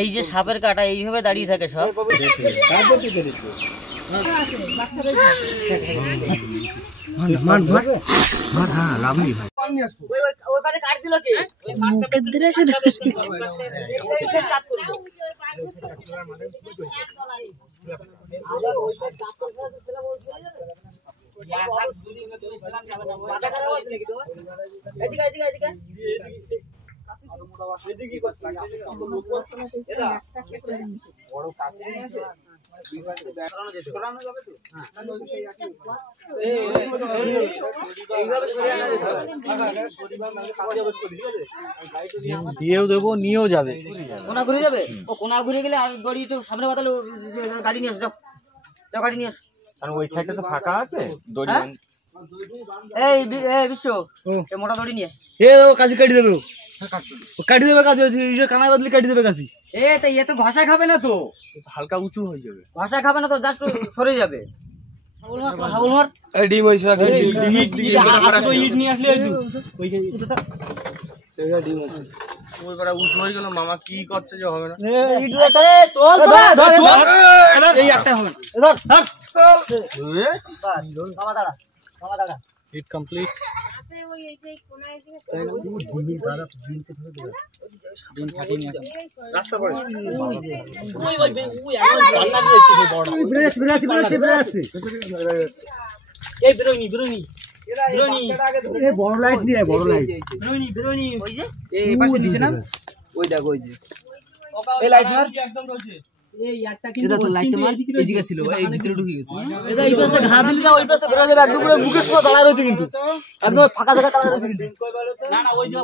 এই যে সাপের কাটা এইভাবে দাঁড়িয়ে থাকে সব। দিয়েও দেবো, নিয়েও যাবে। কোনা ঘুরে যাবে, ও কোনা ঘুরে গেলে আর দড়ি একটু সামনে বাতালে গাড়ি নিয়ে আসো, যাও যাও গাড়ি নিয়ে আসো। কারণ ওই সাইডটা তো ফাঁকা আছে। এই বিশ্ব মোটা দড়ি নিয়ে ও কাশি কাটি দেবে, কাটি দেবে কাশি, কানা বদলে কাটি দেবে কাশি। এ তো ঘষা খাবে না তো, হালকা উঁচু হয়ে যাবে। ঘষা খাবে না তো, জাস্ট সরে যাবে। ডিম হয়েছে, ইট নিয়ে আসলে উঁচু হয়ে গেল। মামা কি করছে যে হবে না? এই একটা হবে। ইট কমপ্লিট। রাস্তা পড়ে বড় লাইট নিয়ে, বড় লাইট এই পাশে নিচে না, ওই দেখো ওই যে এই লাইট মার, এটা তো লাইট মার, এইদিকে ছিল, এই ভিতরে ঢুকে গেছে। এটা এই পাশে ঘা দিলি না, ওই পাশে বেরো যাবে, একদম পুরো মুখে পুরো দাঁড়া রয়েছে, কিন্তু একদম ফাঁকা জায়গা দাঁড়া রয়েছে কিন্তু। না না, ওই যে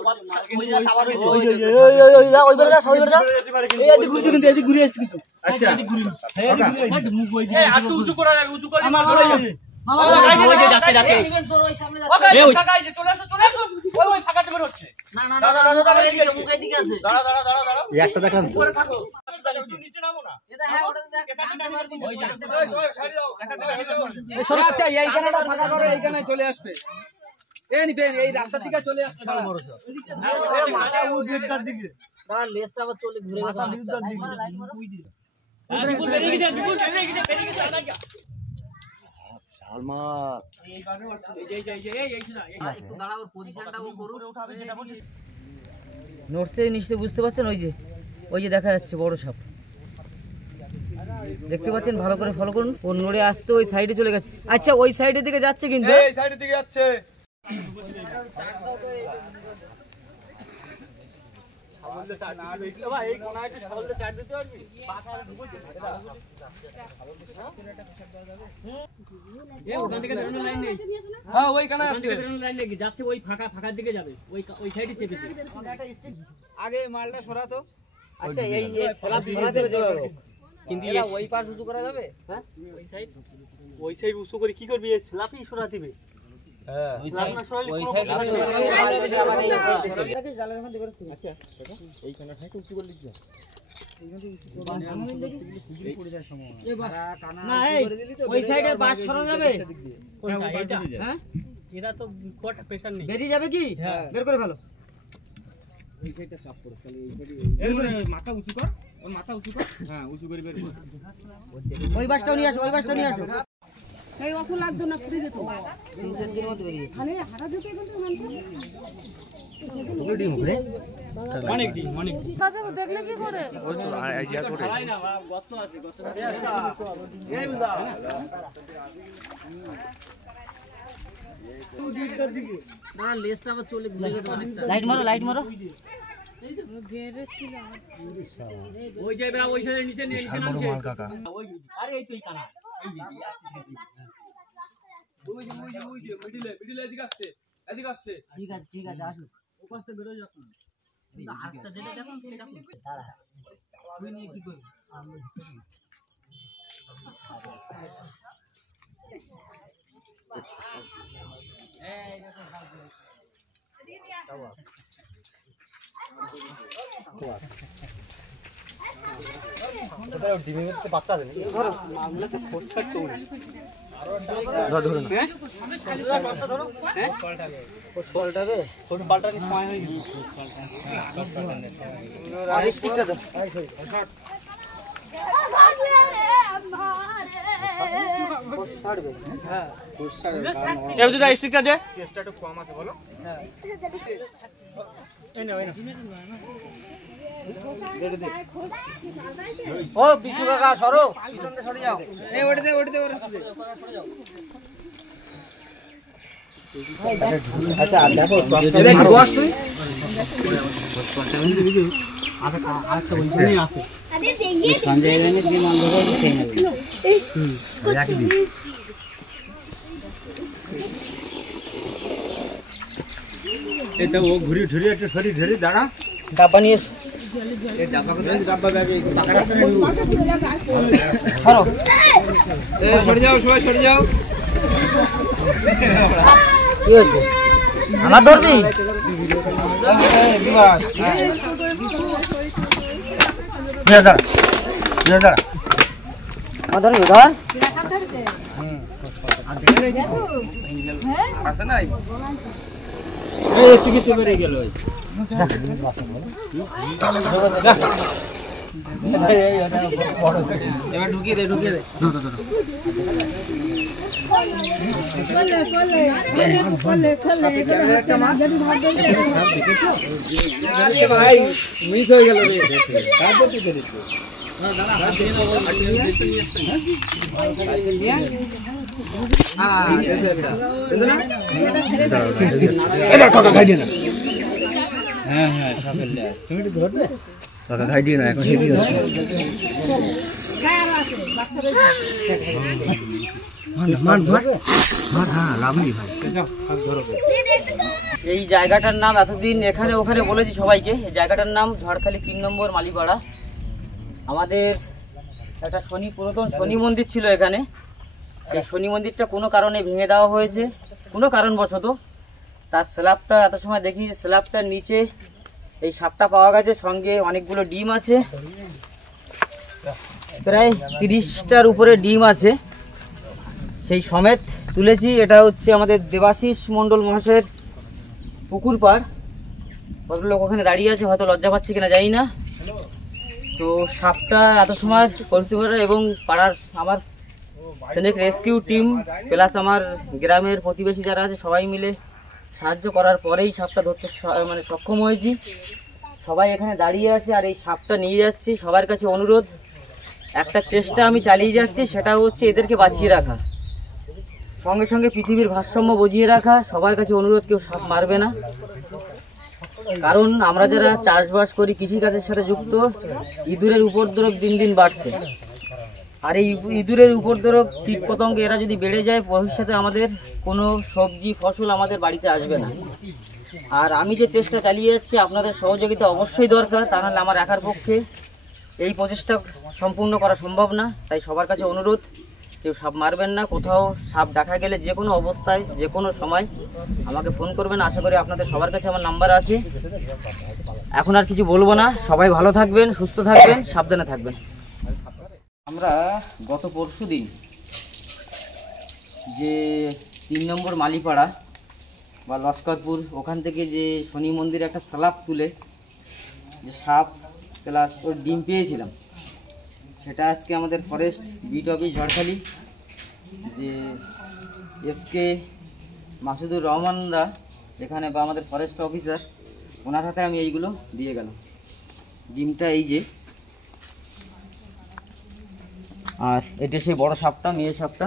টাওয়ার রয়েছে, ওই বেরে যা, ওই বেরে যা, এই এদিক ঘুরছে কিন্তু, এদিক ঘুরে আসছে কিন্তু। আচ্ছা এদিক ঘুরে, এই এদিক ঘুরে আসছে, মুখ হইছে। এই আর উঁচু করা যাবে, উঁচু করে আমার ঘরে যাবে। মামা যাচ্ছে যাচ্ছে, তোর ওই সামনে যাচ্ছে। এই ওই ফাঁকা আছে, চলে আসো চলে আসো। ওই ফাঁকাতে বের হচ্ছে। না না না, এদিকে মুখ এদিকে আছে। দাঁড়া দাঁড়া দাঁড়া দাঁড়া, এই একটা দেখান তো। উপরে থাকো, নিচে নামো না। এটা হ্যাঁ, ওটা দেখ, জানতে পারবি, ওই জানতে পারবি। ওই সাইডে দাও, এখানে হেলে দাও। আচ্ছা এইখানেটা ফাঁকা করো, এইখানে চলে আসবে। এই রাস্তার দিকে চলে আসবে। মাথা উঠেটার দিকে। দাঁড়া, লেজটা আবার চলে ঘুরে গেছে অনেকটা। লাইট মারো। বিপুল বেরিয়ে গেছে, বিপুল বেরিয়ে গেছে আনা গিয়া। সালমা একটু দাঁড়াও, পজিশনটা ও করুন। নড়ছে নিশ্চয়ই, বুঝতে পারছেন? ওই যে দেখা যাচ্ছে বড় সাপ, দেখতে পাচ্ছেন? ভালো করে ফলো করুন। ও নড়ে আসতে ওই সাইডে চলে গেছে। আচ্ছা, ওই সাইডের দিকে যাচ্ছে কিন্তু, এই সাইডের দিকে যাচ্ছে। এই কোনায় একটু সাবলটা চাট দিতে পারবি? ওখান থেকে বেরোনোর লাইন নেই। হ্যাঁ ওইখানে ওখান থেকে বেরোনোর লাইন নেই, যাচ্ছে ওই ফাঁকার দিকে যাবে, ওই সাইডে চেপেছে। আগে মালটা সরাতো। আচ্ছা, এই ফেলা সরাতে হবে যেভাবে, কিন্তু এটা ওই পাশ উঁচু করা যাবে? হ্যাঁ, ওই সাইড উঁচু করে কি করবি? স্ল্যাপই সরা দিবে। হ্যাঁ ওই সাইড জালের মধ্যে বেরোচ্ছে। আচ্ছা, এইখানে থাকে উঁচু করলে কি হয়? না, ওই সাইডে বাস সরানো যাবে। হ্যাঁ, এটা তো কোটা প্রেসার নেই, বেরিয়ে যাবে কি? বের করে ফেলো। এই সাইডটা সাফ করো, তাহলে এই সাইডে মাথা উঁচু কর, ওর মাথা উঁচু কর। হ্যাঁ, উঁচু করে বের কর। ওই বাসটাও নিয়ে আসো, ওই বাসটাও নিয়ে আসো। এই অত লাগতো না, পুড়ে যেত। 3-4 দিনের মধ্যে বেরিয়ে যাবে। খালি হাঁটা ঢুকে গেল ডিম ঘুরে অনেক দিন বাজে দেখলে কি করে? ওই তো আইডিয়া করে ঢালাই না, গর্ত আছে, গর্তটা না, লেজটা আবার চলে ঘুরে গেছে অনেকটা। লাইট মারো, লাইট মারো। ওই যে বেরা, ওই সাইডে নিচে নিয়ে নিচে নামছে। কাকা আরে এই তো এই কানা, এই যে ওই যে মিডিলে এদিকে আসছে, এদিকে আসছে। ঠিক আছে, আসো। ও পাশে বের হয়ে যাচ্ছে না। কিন্তু আরেকটা যেটা দেখুন সেটা দাঁড়া, তুই নিয়ে কি করবি? আমরা এই বাচ্চা আছে নাকি? স্টিকটা দে, কেসটা একটু কম আছে বলো। ও বিষ্ণু কাকা সরো, পিছনে সরে যাও। এই ওঠে দে আচ্ছা দেখো একটু বস তুই। সঞ্জয় রেঞ্জের যে মাল ধরে সেই নেবে। এটা ও ঘুরি ঘুরি একটু সরি ধরে দাঁড়া। ডাব্বা নিয়ে এসো। এই ডাব্বা কোথায়? ডাব্বা ব্যাগে সরো। এই সরে যাও, সবাই সরে যাও। কি হচ্ছে? আমার ধরবি? আমার ধরবি ধর। আছে নাই? এই চিকিৎসা বেরিয়ে গেল। এবার ঢুকিয়ে দে। ভাই মিস হয়ে গেল রে। এই জায়গাটার নাম এতদিন এখানে ওখানে বলেছি সবাইকে, এই জায়গাটার নাম ঝড়খালি 3 নম্বর মালিপাড়া। আমাদের একটা পুরাতন শনি মন্দির ছিল এখানে। সেই শনি মন্দিরটা কোনো কারণে ভেঙে দেওয়া হয়েছে, কোনো কারণবশত। তার স্ল্যাবটা এত সময় দেখি যে স্ল্যাবটার নিচে এই সাপটা পাওয়া গেছে, সঙ্গে অনেকগুলো ডিম আছে, প্রায় 30টার উপরে ডিম আছে। সেই সমেত তুলেছি। এটা হচ্ছে আমাদের দেবাশিস মণ্ডল মহাশয়ের পুকুর পাড়। ভদ্রলোক ওখানে দাঁড়িয়ে আছে, হয়তো লজ্জা পাচ্ছে কিনা জানি না। তো সাপটা এত সময় কনসিউমার এবং পাড়ার আমার সেনেক রেস্কিউ টিম প্লাস আমার গ্রামের প্রতিবেশী যারা আছে সবাই মিলে সাহায্য করার পরেই সাপটা ধরতে সক্ষম হয়েছি। সবাই এখানে দাঁড়িয়ে আছে আর এই সাপটা নিয়ে যাচ্ছি। সবার কাছে অনুরোধ, একটা চেষ্টা আমি চালিয়ে যাচ্ছি, সেটা হচ্ছে এদেরকে বাঁচিয়ে রাখা, সঙ্গে সঙ্গে পৃথিবীর ভারসাম্য বজিয়ে রাখা। সবার কাছে অনুরোধ, কেউ সাপ মারবে না। কারণ আমরা যারা চাষবাস করি, কৃষিকাজের সাথে যুক্ত, ইঁদুরের উপদ্রব দিন দিন বাড়ছে। আর এই ইঁদুরের উপদ্রব, কীটপতঙ্গ এরা যদি বেড়ে যায়, ভবিষ্যতে আমাদের কোনো সবজি ফসল আমাদের বাড়িতে আসবে না। আর আমি যে চেষ্টা চালিয়ে যাচ্ছি, আপনাদের সহযোগিতা অবশ্যই দরকার, তা নাহলে আমার একার পক্ষে এই প্রচেষ্টা সম্পূর্ণ করা সম্ভব না। তাই সবার কাছে অনুরোধ, কেউ সাপ মারবেন না। কোথাও সাপ দেখা গেলে যে কোনো অবস্থায়, যে কোনো সময় আমাকে ফোন করবেন। আশা করি আপনাদের সবার কাছে আমার নাম্বার আছে। এখন আর কিছু বলবো না। সবাই ভালো থাকবেন, সুস্থ থাকবেন, সাবধানে থাকবেন। আমরা গত পরশুদিন যে 3 নম্বর মালিপাড়া বা লস্করপুর, ওখান থেকে যে শনি মন্দিরে একটা স্ল্যাব তুলে যে সাপ প্লাস ওর ডিম পেয়েছিলাম, সেটা আজকে আমাদের ফরেস্ট বিট অফিস ঝড়খালি যে এসকে মাসুদুর রহমানদা এখানে, বা আমাদের ফরেস্ট অফিসার, ওনার হাতে আমি এইগুলো দিয়ে গেলাম। ডিমটা এই যে, আর এটা সেই বড় সাপটা, মেয়ে সাপটা।